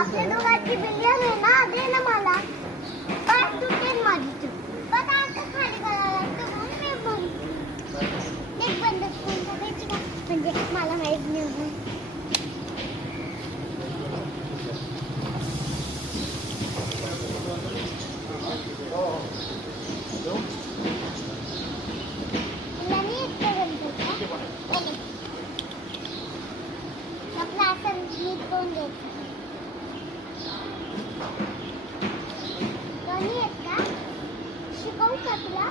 आपल्या दोघांची बिल्डिंग आहे ना, दे ना मला. पण तू तेच माझी चूक. पण आता खाली करायला लागतं म्हणून मी बंद. एक बंद स्कूल करायची का? म्हणजे मला माहित नाही म्हणून. तुला नाही येत का गणपती? नाही. आपला असं नीट करून द्यायचं. नाही येत का? शिकवू का तुला?